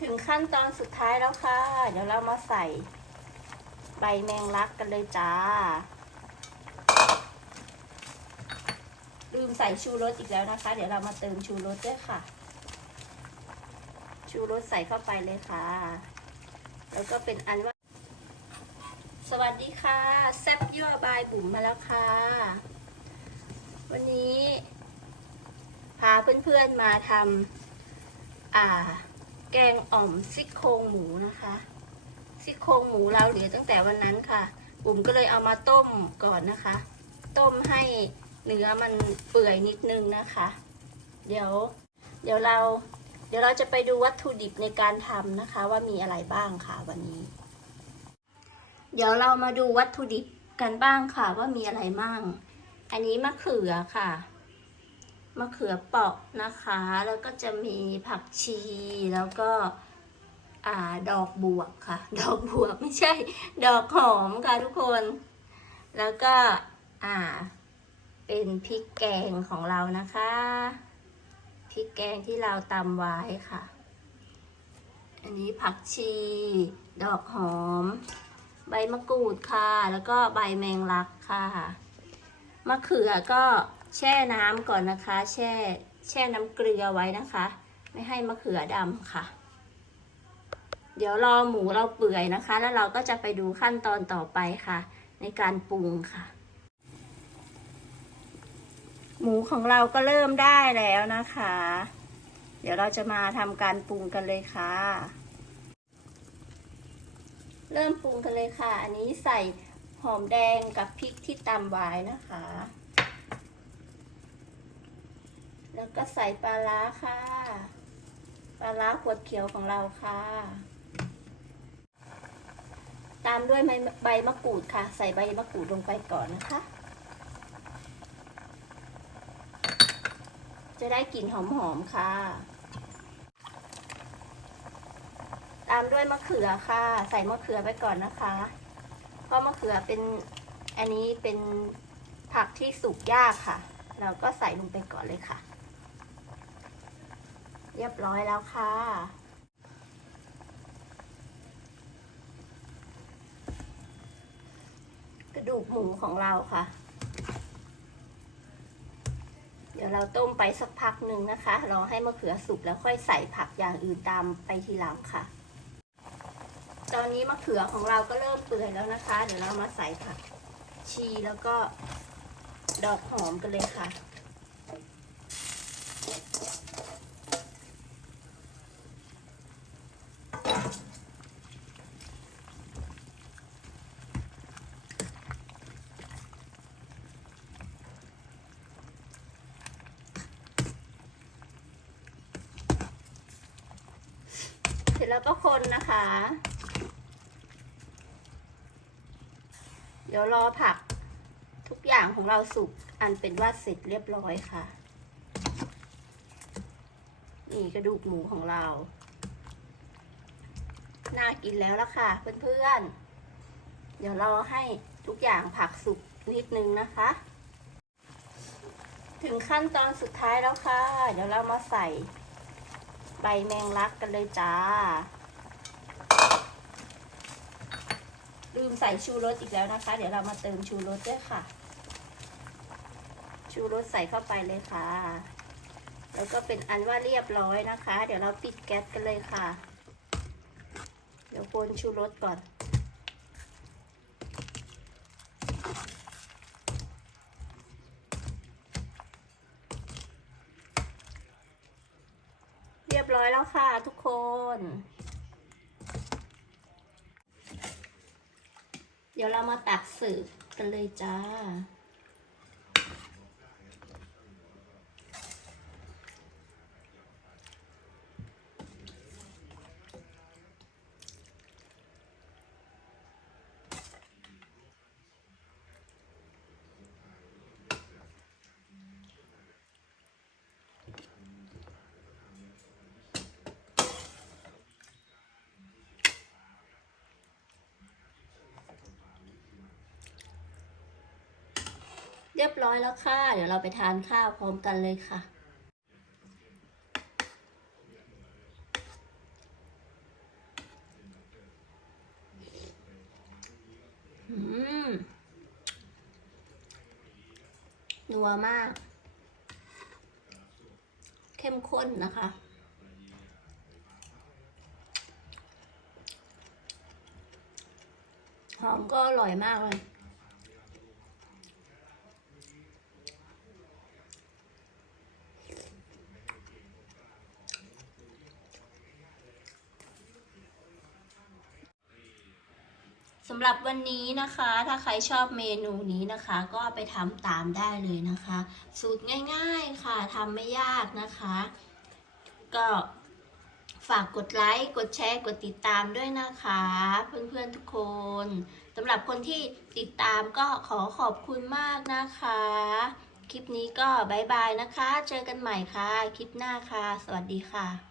ถึงขั้นตอนสุดท้ายแล้วค่ะ เดี๋ยวเรามาใส่ใบแมงลักกันเลยจ้า ลืมใส่ชูรสอีกแล้วนะคะ เดี๋ยวเรามาเติมชูรสด้วยค่ะ ชูรสใส่เข้าไปเลยค่ะ แล้วก็เป็นอันว่า สวัสดีค่ะ แซบยั่วบายบุ๋มมาแล้วค่ะ วันนี้ พาเพื่อนๆมาทำอ่า แกงอ่อมซี่โครงหมูนะคะซี่โครงหมูเราเหลือตั้งแต่วันนั้นค่ะบุ๋มก็เลยเอามาต้มก่อนนะคะ ต้มให้เนื้อมันเปื่อยนิดนึงนะคะ เดี๋ยว เดี๋ยวเรา เดี๋ยวเราจะไปดูวัตถุดิบในการทำนะคะ ว่ามีอะไรบ้างค่ะวันนี้ เดี๋ยวเรามาดูวัตถุดิบกันบ้างค่ะว่ามีอะไรบ้าง อันนี้มะเขือค่ะ มะเขือเปาะนะคะ แล้วก็จะมีผักชี แล้วก็อ่าดอกบวบค่ะ ดอกบวบไม่ใช่ ดอกหอมค่ะทุกคน แล้วก็อ่าเป็นพริกแกงของเรานะคะ พริกแกงที่เราตำไว้ค่ะ อันนี้ผักชี ดอกหอม ใบมะกรูดค่ะ แล้วก็ใบแมงลักค่ะ มะเขือก็ แช่น้ำก่อนนะคะ แช่แช่น้ำเกลือไว้นะคะ ไม่ให้มะเขือดำค่ะ เดี๋ยวรอหมูเราเปื่อยนะคะ แล้วเราก็จะไปดูขั้นตอนต่อไปค่ะ ในการปรุงค่ะ หมูของเราก็เริ่มได้แล้วนะคะ เดี๋ยวเราจะมาทำการปรุงกันเลยค่ะ เริ่มปรุงกันเลยค่ะ อันนี้ใส่หอมแดงกับพริกที่ตำไว้นะคะ แล้วก็ใส่ปลาร้าค่ะ ปลาร้าขวดเขียวของเราค่ะ ตามด้วยใบใบมะกรูดค่ะ ใส่ใบมะกรูดลงไปก่อนนะคะ จะได้กลิ่นหอมๆค่ะ ตามด้วยมะเขือค่ะ ใส่มะเขือไปก่อนนะคะ เพราะมะเขือเป็นอันนี้เป็นผักที่สุกยากค่ะ เราก็ใส่ลงไปก่อนเลยค่ะ เรียบร้อยแล้วค่ะ กระดูกหมูของเราค่ะ เดี๋ยวเราต้มไปสักพักหนึ่งนะคะ รอให้มะเขือสุกแล้วค่อยใส่ผักอย่างอื่นตามไปทีหลังค่ะ ตอนนี้มะเขือของเราก็เริ่มเปื่อยแล้วนะคะ เดี๋ยวเรามาใส่ผักชีแล้วก็ดอกหอมกันเลยค่ะ แล้วก็คนนะคะ เดี๋ยวรอผักทุกอย่างของเราสุกอันเป็นว่าเสร็จเรียบร้อยค่ะ นี่กระดูกหมูของเรา น่ากินแล้วละค่ะเพื่อนๆ เดี๋ยวรอให้ทุกอย่างผักสุกนิดนึงนะคะ ถึงขั้นตอนสุดท้ายแล้วค่ะ เดี๋ยวเรามาใส่ ใบแมงลักกันเลยจ้า ลืมใส่ชูรสอีกแล้วนะคะ เดี๋ยวเรามาเติมชูรสด้วยค่ะ ชูรสใส่เข้าไปเลยค่ะ แล้วก็เป็นอันว่าเรียบร้อยนะคะ เดี๋ยวเราปิดแก๊สกันเลยค่ะ เดี๋ยวคนชูรสก่อน เรียบร้อยแล้วค่ะทุกคน เดี๋ยวเรามาตักสืบกันเลยจ้า เรียบร้อยแล้วค่ะ เดี๋ยวเราไปทานข้าวพร้อมกันเลยค่ะ อืม นัวมาก เข้มข้นนะคะหอมก็อร่อยมากเลย สำหรับวันนี้นะคะ ถ้าใครชอบเมนูนี้นะคะ ก็ไปทำตามได้เลยนะคะ สูตรง่ายๆค่ะทำไม่ยากนะคะ ก็ฝากกดไลค์ กดแชร์ กดติดตามด้วยนะคะ เพื่อนๆทุกคนสำหรับคนที่ติดตามก็ขอขอบคุณมากนะคะ คลิปนี้ก็บายบายนะคะ เจอกันใหม่ค่ะ คลิปหน้าค่ะ สวัสดีค่ะ